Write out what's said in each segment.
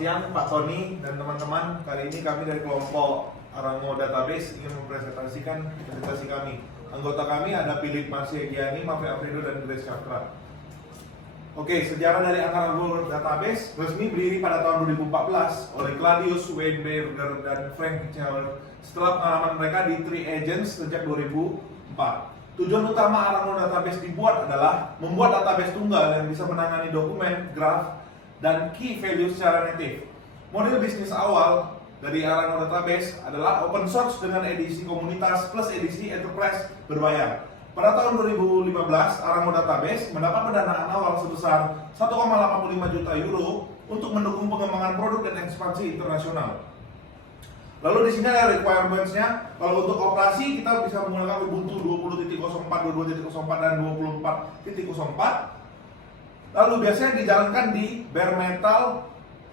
siang Pak Tony dan teman-teman. Kali ini kami dari kelompok Arango Database ingin mempresentasikan presentasi kami. Anggota kami ada Philip Marsegiani, Mafia Afrido, dan Grace Cakra. Oke, sejarah dari Arango Database resmi berdiri pada tahun 2014 oleh Claudius Weinberger dan Frank Chauer setelah pengalaman mereka di Three Agents sejak 2004. Tujuan utama Arango Database dibuat adalah membuat database tunggal yang bisa menangani dokumen, graf, dan key value secara native. Model bisnis awal dari Arango Database adalah open source dengan edisi komunitas plus edisi enterprise berbayar. Pada tahun 2015, Arango Database mendapat pendanaan awal sebesar 1,85 juta euro untuk mendukung pengembangan produk dan ekspansi internasional. Lalu di sini ada requirements-nya. Kalau untuk operasi kita bisa menggunakan Ubuntu 20.04, 22.04 dan 24.04. Lalu biasanya dijalankan di bare metal,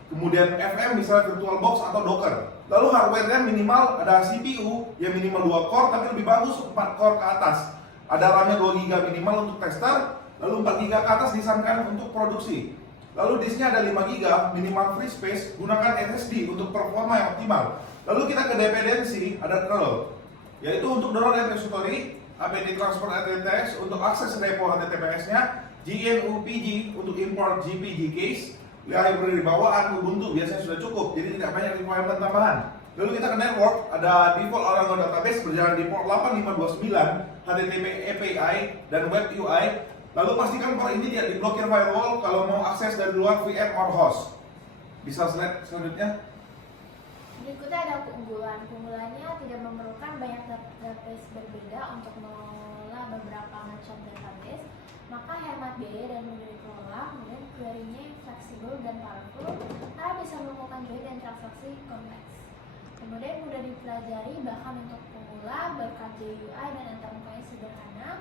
kemudian FM misalnya VirtualBox atau Docker. Lalu hardware-nya minimal ada CPU yang minimal 2 core tapi lebih bagus 4 core ke atas. Ada RAM-nya 2 GB minimal untuk tester, lalu 4 GB ke atas disarankan untuk produksi. Lalu disknya ada 5 GB minimal free space, gunakan SSD untuk performa yang optimal. Lalu kita ke dependensi, ada curl, yaitu untuk download repository, apt transfer HTTPS untuk akses repo HTTPS-nya, GNU-PG untuk import GPG case, library bawaan Ubuntu biasanya sudah cukup, jadi tidak banyak requirement tambahan. Lalu kita ke network, ada default Arango Database berjalan di port 8529, HTTP API dan Web UI. Lalu pastikan port ini tidak diblokir firewall kalau mau akses dari luar VM or host. Bisa slide selanjutnya. Berikutnya ada keunggulan. Keunggulannya tidak memerlukan banyak database berbeda untuk mengelola beberapa macam database, maka hemat biaya dan mudah dikelola. Kemudian query-nya fleksibel dan powerful, karena bisa melakukan query dan transaksi kompleks. Kemudian mudah dipelajari bahkan untuk pemula berkat GUI dan interface sederhana.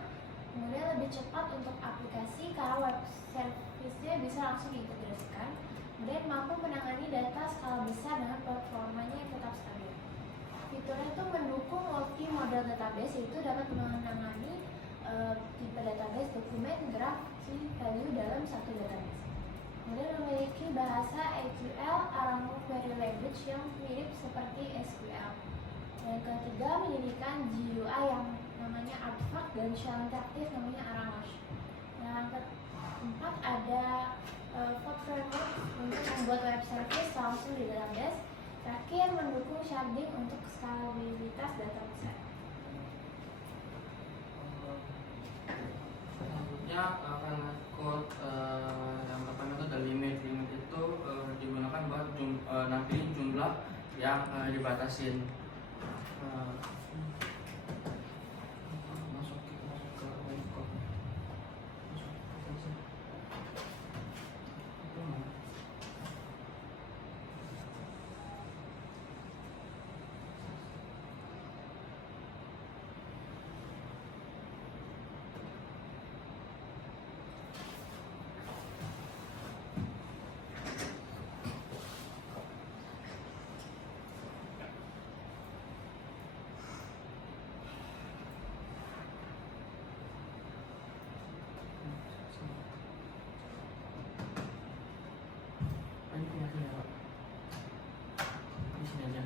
Kemudian lebih cepat untuk aplikasi karena web service-nya bisa langsung diintegrasikan. Kemudian mampu menangani data skala besar dengan performanya yang tetap stabil. Fiturnya itu mendukung multi model database, yaitu dapat menangani tipe database, dokumen, graf, key value dalam satu database. Kemudian memiliki bahasa SQL Arango Query Language yang mirip seperti SQL. Yang ketiga, menjadikan GUI yang namanya Artifact dan shell interaktif namanya Arango. Yang keempat ada Code Framework untuk membuat web service langsung di database. Terakhir, mendukung sharding untuk skalabilitas data besar. Selanjutnya karena code yang pertama itu ada limit itu digunakan buat nampilin jumlah yang dibatasin. Masuk ke code. Ini punya sini Pak. Di sini aja.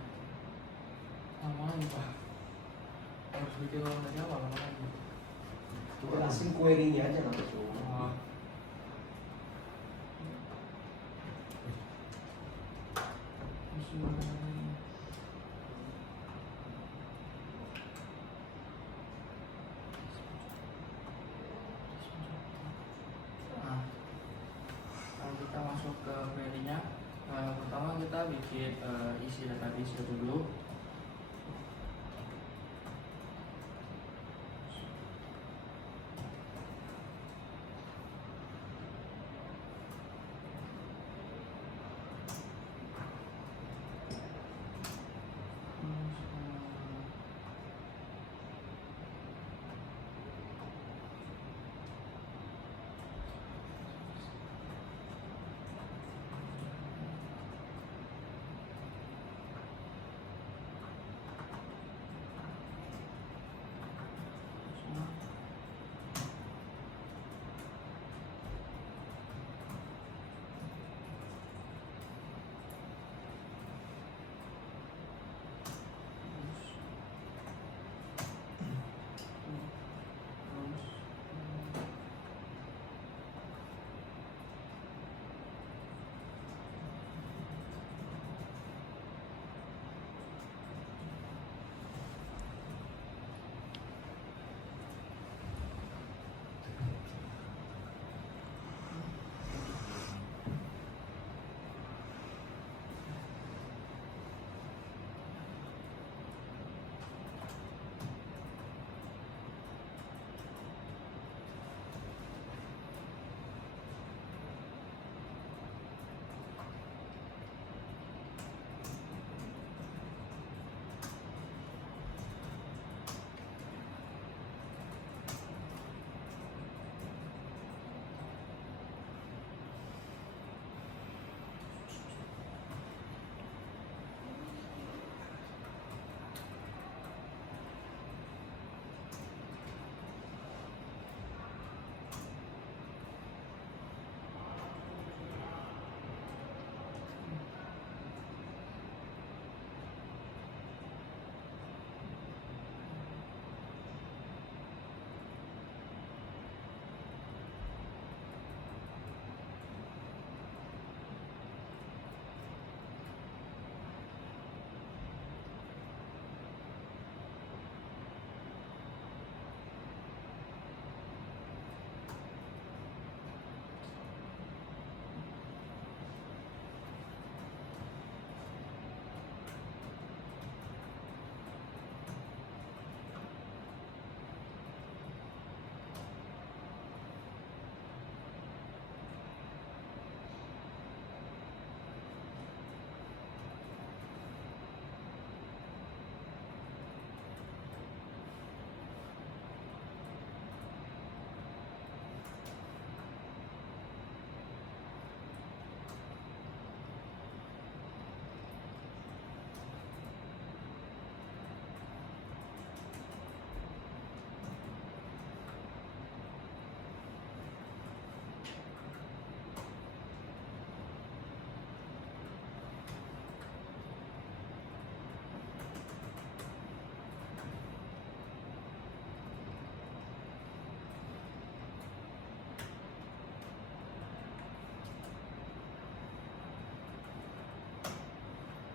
Lama lagi Pak. Harus bikin ulang dari awal lama lagi. Coba langsung query-nya aja langsung. Kita masuk ke query-nya. Pertama kita bikin isi database dulu.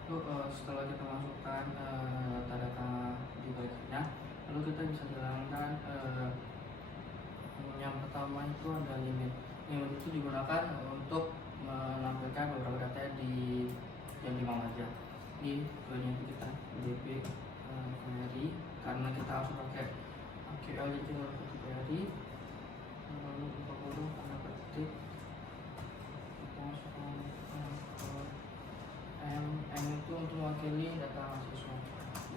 Lalu setelah kita masukkan data-data di bagiannya, lalu kita bisa jalankan yang pertama itu ada limit. Limit itu digunakan untuk menampilkan beberapa data yang di mana aja. Di ini kita DP query, karena kita harus pakai SQL itu harus pakai query. Lalu kita perlu tanda petik, kita masukkan M itu untuk mewakili data mahasiswa.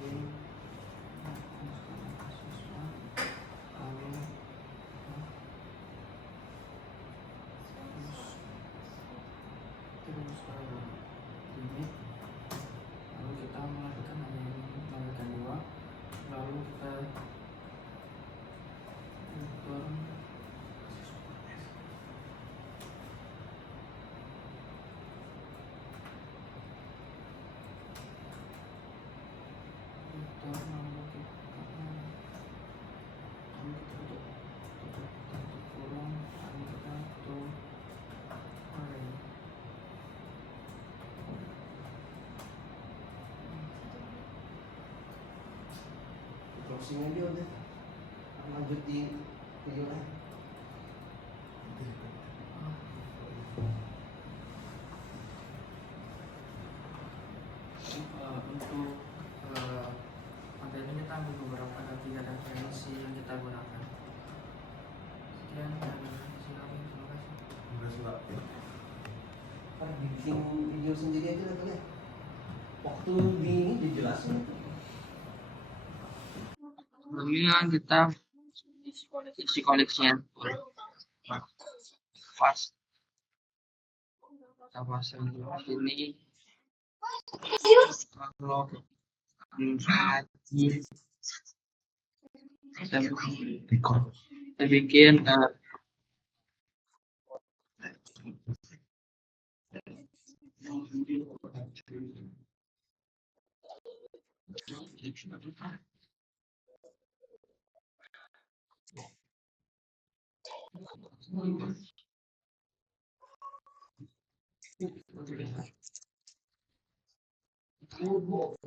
Jadi mahasiswa, lalu terus limit, lalu kita melakukan menambahkan dua, lalu kita return lalu kita tutup kurung, lalu kita tutup array. Closing aja udah. Lanjut di video lain. Untuk materi ini kita ambil beberapa ada 3 referensi yang kita gunakan. Sekian dari sisi kami, terima kasih. Udah sih, Pak. Pak, bikin video sendiri aja lah kalian. Waktu di ini dijelasin. Kemudian kita isi koleksinya pas kita pasang di sini. Kalau kita bikin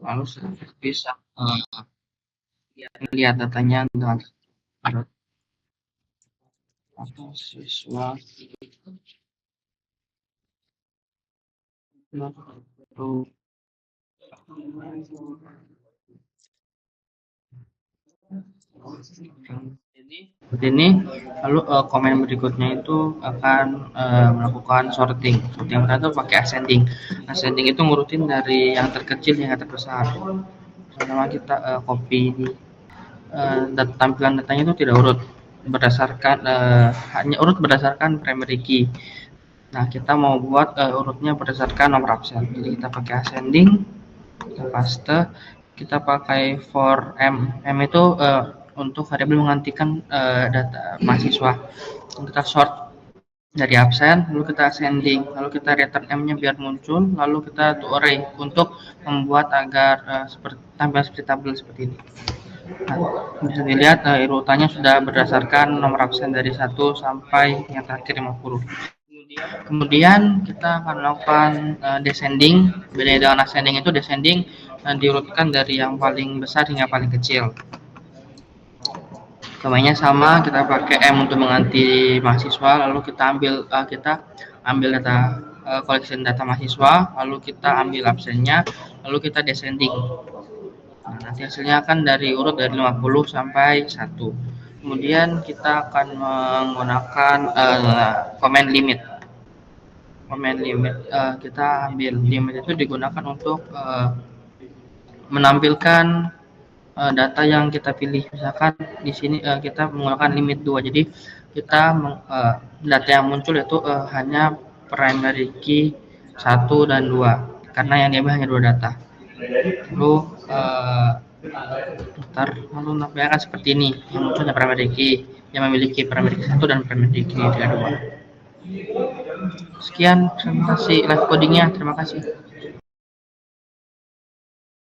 lalu bisa lihat datanya dengan siswa seperti ini. Lalu komen berikutnya itu akan melakukan sorting. Sorting yang pertama itu pakai ascending. Ascending itu ngurutin dari yang terkecil hingga terbesar. Pertama kita copy tampilan datanya itu tidak urut berdasarkan hanya urut berdasarkan primary key. Nah, kita mau buat urutnya berdasarkan nomor absen. Jadi kita pakai ascending, kita paste, kita pakai for m itu untuk variabel menggantikan data mahasiswa. Kita sort dari absen, lalu kita ascending, lalu kita return m-nya biar muncul, lalu kita to array untuk membuat agar tampil seperti tabel seperti ini. Nah, bisa dilihat urutannya sudah berdasarkan nomor absen dari 1 sampai yang terakhir 50. Kemudian kita akan melakukan descending. Beda dengan ascending itu descending diurutkan dari yang paling besar hingga paling kecil. Kemanya sama, kita pakai M untuk mengganti mahasiswa, lalu kita ambil data collection data mahasiswa, lalu kita ambil absennya, lalu kita descending. Nah, nanti hasilnya akan dari urut dari 50 sampai 1. Kemudian kita akan menggunakan comment limit. Comment limit kita ambil limit itu digunakan untuk menampilkan data yang kita pilih. Misalkan di sini kita menggunakan limit 2. Jadi kita data yang muncul itu hanya primary key 1 dan 2 karena yang diambil hanya 2 data. Lalu lalu nampilkan seperti ini, yang munculnya primary key yang memiliki primary key 1 dan primary key 2. Sekian, terima kasih live codingnya, terima kasih.